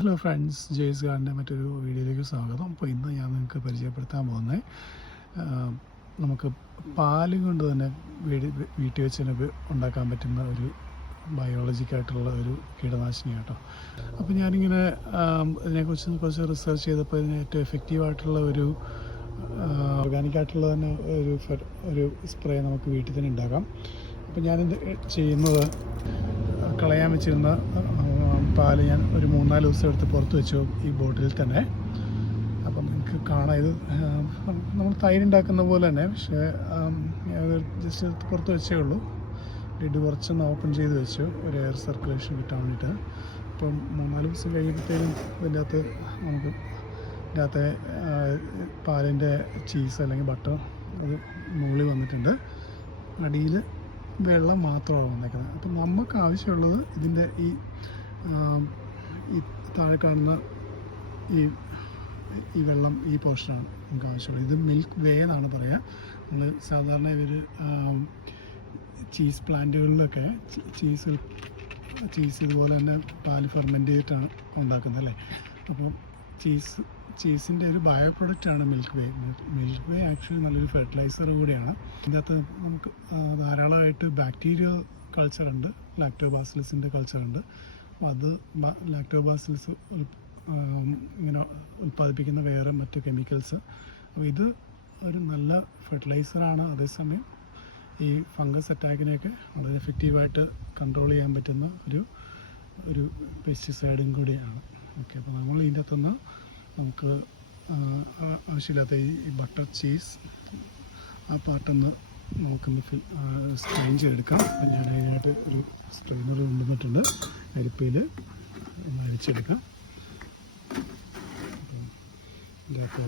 Hello friends Jaise ഗാറിന്റെ മറ്റൊരു വീഡിയോയിലേക്ക് സ്വാഗതം. അപ്പോൾ ഇന്ന് ഞാൻ നിങ്ങൾക്ക് പരിചയപ്പെടുത്താൻ പോകുന്നത് നമുക്ക് പാൽ കൊണ്ട് തന്നെ വീട് വീട്ടിൽ വെച്ച് തന്നെ ഉണ്ടാക്കാൻ പറ്റുന്ന ഒരു ബയോളജിക്കായിട്ടുള്ള ഒരു കീടനാശിനി കേട്ടോ അപ്പോൾ ഞാനിങ്ങനെ ഇതിനെക്കുറിച്ച് കുറച്ച് റിസർച്ച് ചെയ്തപ്പോൾ ഇതിന് ഏറ്റവും എഫക്റ്റീവായിട്ടുള്ള ഒരു ഓർഗാനിക് ആയിട്ടുള്ള തന്നെ ഒരു ഒരു സ്പ്രേ നമുക്ക് വീട്ടിൽ തന്നെ ഉണ്ടാക്കാം. അപ്പോൾ ഞാനിത് ചെയ്യുന്നത് കളയാൻ വെച്ചിരുന്ന പാൽ ഞാൻ ഒരു മൂന്നാൽ ദിവസം എടുത്ത് പുറത്ത് വെച്ചു ഈ ബോട്ടിൽ തന്നെ. അപ്പം നിങ്ങൾക്ക് കാണാം. ഇത് നമ്മൾ തൈര് ഉണ്ടാക്കുന്ന പോലെ തന്നെ. പക്ഷേ ജസ്റ്റ് എടുത്ത് പുറത്ത് വെച്ചേ ഉള്ളൂ. ലിഡ് കുറച്ചൊന്ന് ഓപ്പൺ ചെയ്ത് വെച്ചു. ഒരു എയർ സർക്കുലേഷൻ കിട്ടാൻ വേണ്ടിയിട്ട്. അപ്പം മൂന്നാൽ ദിവസം കഴിയുമ്പോഴത്തേക്കും ഇതിന്റെ അകത്ത് നമുക്ക് ഇതിന്റെ അകത്തെ പാലിന്റെ ചീസ് അല്ലെങ്കിൽ ബട്ടർ അത് മുകളിൽ വന്നിട്ടുണ്ട്. അടിയിൽ വെള്ളം മാത്രമാണ് വന്നേക്കുന്നത്. അപ്പം നമുക്ക് ആവശ്യമുള്ളത് ഇതിന്റെ ഈ ഈ താഴെ കാണുന്ന ഈ ഈ വെള്ളം ഈ പോർഷനാണ് നമുക്ക് ആവശ്യമുള്ളത്. ഇത് മിൽക്ക് വേ എന്നാണ് പറയുക നമ്മൾ സാധാരണ ഇവർ ചീസ് പ്ലാന്റുകളിലൊക്കെ ചീസ് ചീസ് ഇതുപോലെ തന്നെ പാൽ ഫെർമെന്റ് ചെയ്തിട്ടാണ് ഉണ്ടാക്കുന്നത് അല്ലേ? അപ്പം ചീസ് ചീസിന്റെ ഒരു ബയോ പ്രൊഡക്റ്റാണ് milk whey milk whey actually നല്ലൊരു ഫെർട്ടിലൈസർ കൂടിയാണ്. ഇതിനകത്ത് നമുക്ക് ധാരാളമായിട്ട് ബാക്ടീരിയ കൾച്ചറുണ്ട് ലാക്ടോബാസിലസിന്റെ കൾച്ചറുണ്ട് അത് ലാക്ടോബാസിൽസ് ഇങ്ങനെ ഉൽപ്പാദിപ്പിക്കുന്ന വേറെ മറ്റ് കെമിക്കൽസ് അപ്പോൾ ഇത് ഒരു നല്ല ഫെർട്ടിലൈസറാണ് അതേസമയം ഈ ഫംഗസ് അറ്റാക്കിനെയൊക്കെ വളരെ എഫക്റ്റീവായിട്ട് കൺട്രോൾ ചെയ്യാൻ പറ്റുന്ന ഒരു ഒരു പെസ്റ്റിസൈഡും കൂടിയാണ്. ഓക്കെ അപ്പോൾ നമ്മൾ ഇതിന്റെ അകത്തുനിന്ന് നമുക്ക് ആവശ്യമില്ലാത്ത ഈ ബട്ടർ ചീസ് ആ പാട്ടൊന്ന് നമുക്കൊന്ന് ഫിൽ സ്ട്രെയിൻ ചെയ്തെടുക്കാം. അപ്പോൾ ഞാൻ അതിനായിട്ട് ഒരു സ്ട്രെയിനർ കൊണ്ടുവന്നിട്ടുണ്ട്. അരിപ്പയിൽ അരിച്ചെടുക്കാം. ഇതിന്റെ അകത്ത്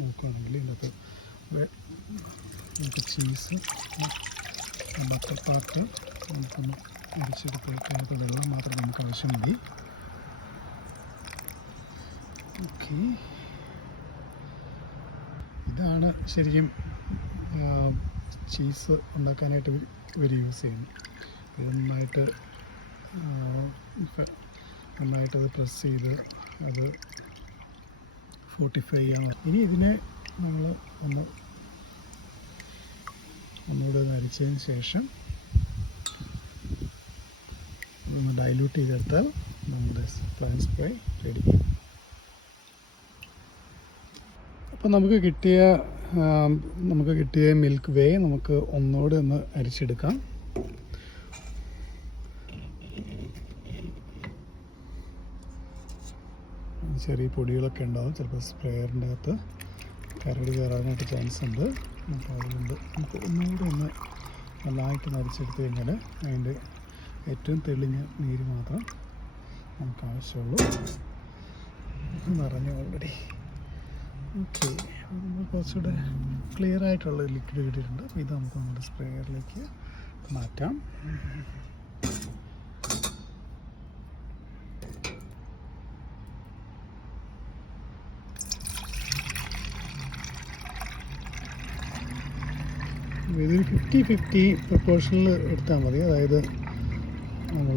നോക്കുകയാണെങ്കിൽ ഇതിന്റെ അകത്ത് നമുക്ക് ചീസ് ബട്ടർ പാക്ക് നമുക്കൊന്ന് അതിനകത്ത് വെള്ളം മാത്രം നമുക്ക് ആവശ്യം മതി ഓക്കെ ഇതാണ് ശരിക്കും ചീസ് ഉണ്ടാക്കാനായിട്ട് ഇവർ യൂസ് ചെയ്യുന്നത്. ഇത് നന്നായിട്ട് ആ, ഫ- നന്നായിട്ട് അത് പ്രസ് ചെയ്ത് അത് ഫോർട്ടിഫൈ ചെയ്യണം. ഇനി ഇതിനെ നമ്മൾ ഒന്ന് ഒന്നുകൂടെ ഒന്ന് അരിച്ചതിന് ശേഷം ഒന്ന് ഡൈല്യൂട്ട് ചെയ്തെടുത്താൽ നമ്മുടെ പ്ലാൻ സ്പ്രേ റെഡി അപ്പം നമുക്ക് കിട്ടിയ നമുക്ക് കിട്ടിയ മിൽക്ക് വേ നമുക്ക് ഒന്നുകൂടെ ഒന്ന് അരിച്ചെടുക്കാം. ചെറിയ പൊടികളൊക്കെ ഉണ്ടാവും. ചിലപ്പോൾ സ്പ്രെയറിന്റെ അകത്ത് കരട് കയറാനായിട്ട് ചാൻസ് ഉണ്ട്. അപ്പോൾ അതുകൊണ്ട് നമുക്ക് ഒന്നുകൂടെ ഒന്ന് നന്നായിട്ട് നരിച്ചെടുത്ത് കഴിഞ്ഞാൽ അതിന്റെ ഏറ്റവും തെളിഞ്ഞ നീര് മാത്രം നമുക്ക് ആവശ്യമുള്ളൂ. നിറഞ്ഞു ഓൾറെഡി ഓക്കെ കുറച്ചുകൂടെ ക്ലിയർ ആയിട്ടുള്ള ലിക്വിഡ് കിട്ടിയിട്ടുണ്ട് ഇത് നമുക്ക് നമ്മുടെ സ്പ്രേയറിലേക്ക് മാറ്റാം. ഇതൊരു ഫിഫ്റ്റി ഫിഫ്റ്റി പ്രിക്കോഷനിൽ എടുത്താൽ മതി. അതായത് നമ്മൾ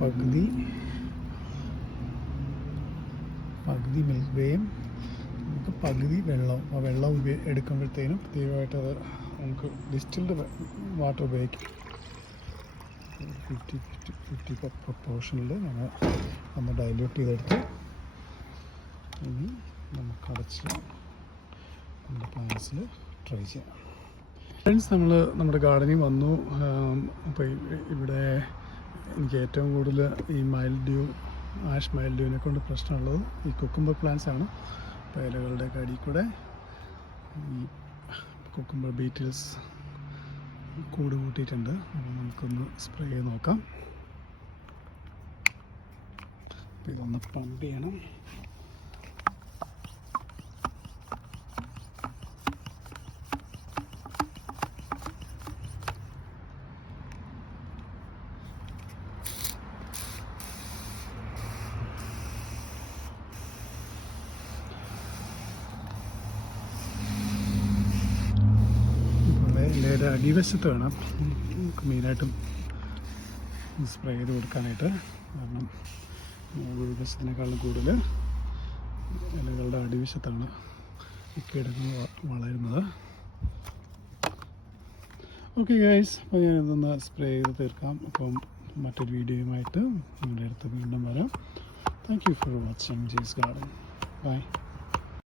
പകുതി പകുതി മിൽക്ക് വേയും നമുക്ക് പകുതി വെള്ളം. ആ വെള്ളം ഉപയോഗി എടുക്കുമ്പോഴത്തേനും പ്രത്യേകമായിട്ട് അത് നമുക്ക് ഡിസ്റ്റിൽഡ് വാട്ടർ ഉപയോഗിക്കും. ഫിഫ്റ്റി ഫിഫ്റ്റി ഫിഫ്റ്റി പ്രപ്പോർഷനിൽ നമ്മൾ ഒന്ന് ഡൈല്യൂട്ട് ചെയ്തെടുത്ത് ഇനി നമുക്ക് അടച്ച് നമ്മുടെ പ്ലാൻസിൽ ട്രൈ ചെയ്യാം. ഫ്രണ്ട്സ് നമ്മൾ നമ്മുടെ ഗാർഡനിൽ വന്നു. അപ്പോൾ ഇവിടെ എനിക്ക് ഏറ്റവും കൂടുതൽ ഈ മൈൽഡ്യൂ ആഷ് മൈൽഡ്യൂവിനെ കൊണ്ട് പ്രശ്നമുള്ളത് ഈ കുക്കുംബർ പ്ലാന്റ്സ് ആണ്. അപ്പോൾ ഇലകളുടെ അടിയിൽ കൂടെ ഈ കുക്കുംബർ ബീറ്റിൽസ് കൂട് കൂട്ടിയിട്ടുണ്ട്. അപ്പോൾ നമുക്കൊന്ന് സ്പ്രേ ചെയ്ത് നോക്കാം. അപ്പോൾ ഇതൊന്ന് പമ്പ് ചെയ്യണം. ഇലയുടെ അടിവശത്ത് വേണം. മെയിനായിട്ടും സ്പ്രേ ചെയ്ത് കൊടുക്കാനായിട്ട്. കാരണം ഉൾവശത്തിനേക്കാളും കൂടുതൽ ഇലകളുടെ അടിവശത്താണ് ഈ കിടങ്ങൾ വളരുന്നത്. ഓക്കെ ഗൈസ് അപ്പോൾ ഞാൻ ഇതൊന്ന് സ്പ്രേ ചെയ്ത് തീർക്കാം. അപ്പം മറ്റൊരു വീഡിയോയുമായിട്ട് നിങ്ങളുടെ അടുത്ത് വീണ്ടും വരാം. Thank you for watching Jees garden by